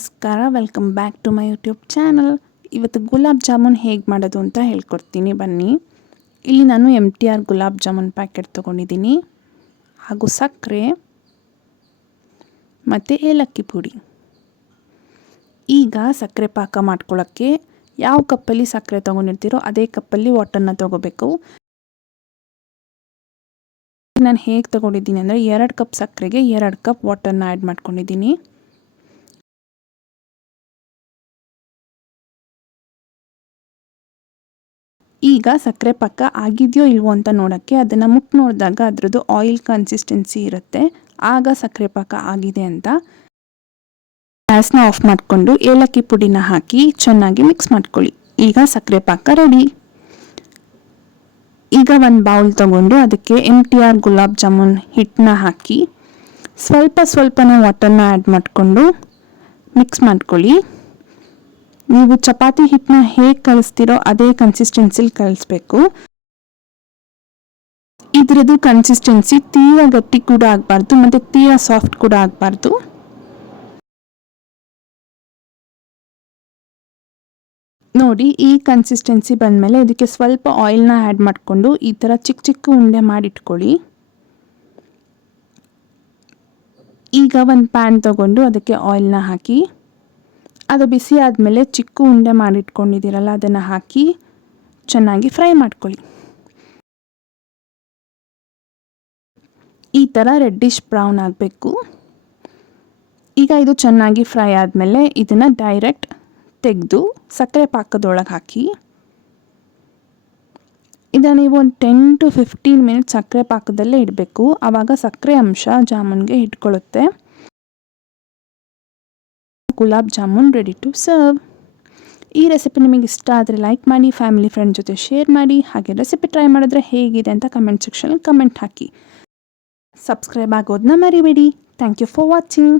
ನಮಸ್ಕಾರ, welcome back to my YouTube channel. ಇವತ್ತು ಗುಲಾಬ್ ಜಾಮೂನ್ ಹೇಗೆ ಮಾಡೋದು ಅಂತ ಹೇಳ್ಕೊಡ್ತೀನಿ ಬನ್ನಿ. ಇಲ್ಲಿ ನಾನು MTR ಗುಲಾಬ್ ಜಾಮೂನ್ ಪ್ಯಾಕೆಟ್ ತೊಗೊಂಡಿದ್ದೀನಿ, ಹಾಗೂ ಸಕ್ಕರೆ ಮತ್ತು ಏಲಕ್ಕಿ ಪುಡಿ. ಈಗ ಸಕ್ಕರೆ ಪಾಕ ಮಾಡ್ಕೊಳ್ಳೋಕ್ಕೆ ಯಾವ ಕಪ್ಪಲ್ಲಿ ಸಕ್ಕರೆ ತೊಗೊಂಡಿರ್ತೀರೋ ಅದೇ ಕಪ್ಪಲ್ಲಿ ವಾಟರ್ನ ತೊಗೋಬೇಕು. ನಾನು ಹೇಗೆ ತೊಗೊಂಡಿದ್ದೀನಿ ಅಂದರೆ 2 ಕಪ್ ಸಕ್ಕರೆಗೆ 2 ಕಪ್ ವಾಟರ್ನ ಆ್ಯಡ್ ಮಾಡ್ಕೊಂಡಿದ್ದೀನಿ. ಈಗ ಸಕ್ಕರೆ ಪಾಕ ಆಗಿದೆಯೋ ಇಲ್ವೋ ಅಂತ ನೋಡೋಕ್ಕೆ ಅದನ್ನು ಮುಟ್ಟು ನೋಡಿದಾಗ ಅದರದ್ದು ಆಯಿಲ್ ಕನ್ಸಿಸ್ಟೆನ್ಸಿ ಇರುತ್ತೆ, ಆಗ ಸಕ್ಕರೆ ಪಾಕ ಆಗಿದೆ ಅಂತ. ಗ್ಯಾಸ್ನ ಆಫ್ ಮಾಡಿಕೊಂಡು ಏಲಕ್ಕಿ ಪುಡಿನ ಹಾಕಿ ಚೆನ್ನಾಗಿ ಮಿಕ್ಸ್ ಮಾಡ್ಕೊಳ್ಳಿ. ಈಗ ಸಕ್ಕರೆ ಪಾಕ ರೆಡಿ. ಈಗ ಒಂದು ಬೌಲ್ ತೊಗೊಂಡು ಅದಕ್ಕೆ MTR ಗುಲಾಬ್ ಜಾಮೂನ್ ಹಿಟ್ಟನ್ನ ಹಾಕಿ ಸ್ವಲ್ಪನೇ ವಾಟರ್ನ ಆ್ಯಡ್ ಮಾಡಿಕೊಂಡು ಮಿಕ್ಸ್ ಮಾಡ್ಕೊಳ್ಳಿ. ನೀವು ಚಪಾತಿ ಹಿಟ್ಟನ್ನ ಹೇಗೆ ಕಲಿಸ್ತೀರೋ ಅದೇ ಕನ್ಸಿಸ್ಟೆನ್ಸಿಲಿ ಕಲಿಸ್ಬೇಕು. ಇದರದ್ದು ಕನ್ಸಿಸ್ಟೆನ್ಸಿ ತೀರಾ ಗಟ್ಟಿ ಕೂಡ ಆಗಬಾರ್ದು ಮತ್ತು ತೀರಾ ಸಾಫ್ಟ್ ಕೂಡ ಆಗಬಾರ್ದು. ನೋಡಿ, ಈ ಕನ್ಸಿಸ್ಟೆನ್ಸಿ ಬಂದಮೇಲೆ ಇದಕ್ಕೆ ಸ್ವಲ್ಪ ಆಯಿಲ್ನ ಆ್ಯಡ್ ಮಾಡಿಕೊಂಡು ಈ ಥರ ಚಿಕ್ಕ ಉಂಡೆ ಮಾಡಿಟ್ಕೊಳ್ಳಿ. ಈಗ ಒಂದು ಪ್ಯಾನ್ ತೊಗೊಂಡು ಅದಕ್ಕೆ ಆಯಿಲ್ನ ಹಾಕಿ, ಅದು ಬಿಸಿ ಆದಮೇಲೆ ಚಿಕ್ಕ ಉಂಡೆ ಮಾಡಿಟ್ಕೊಂಡಿದ್ದೀರಲ್ಲ ಅದನ್ನು ಹಾಕಿ ಚೆನ್ನಾಗಿ ಫ್ರೈ ಮಾಡ್ಕೊಳ್ಳಿ. ಈ ಥರ ರೆಡ್ಡಿಶ್ ಬ್ರೌನ್ ಆಗಬೇಕು. ಈಗ ಇದು ಚೆನ್ನಾಗಿ ಫ್ರೈ ಆದಮೇಲೆ ಇದನ್ನು ಡೈರೆಕ್ಟ್ ತೆಗೆದು ಸಕ್ಕರೆ ಪಾಕದೊಳಗೆ ಹಾಕಿ ಇದನ್ನು ನೀವು ಒಂದು 10 to 15 ಮಿನಿಟ್ಸ್ ಸಕ್ಕರೆ ಪಾಕದಲ್ಲೇ ಇಡಬೇಕು. ಆವಾಗ ಸಕ್ಕರೆ ಅಂಶ ಜಾಮೂನ್ಗೆ ಹಿಡ್ಕೊಳ್ಳುತ್ತೆ. Gulab jamun ready to serve. ಈ ರೆಸಿಪಿ ನಿಮಗೆ ಇಷ್ಟ ಆದರೆ ಲೈಕ್ ಮಾಡಿ, ಫ್ಯಾಮಿಲಿ ಫ್ರೆಂಡ್ ಜೊತೆ ಶೇರ್ ಮಾಡಿ, ಹಾಗೆ ರೆಸಿಪಿ ಟ್ರೈ ಮಾಡಿದ್ರೆ ಹೇಗಿದೆ ಅಂತ ಕಮೆಂಟ್ ಸೆಕ್ಷನಲ್ಲಿ ಕಮೆಂಟ್ ಹಾಕಿ. ಸಬ್ಸ್ಕ್ರೈಬ್ ಆಗೋದನ್ನ ಮರಿಬೇಡಿ. Thank you for watching.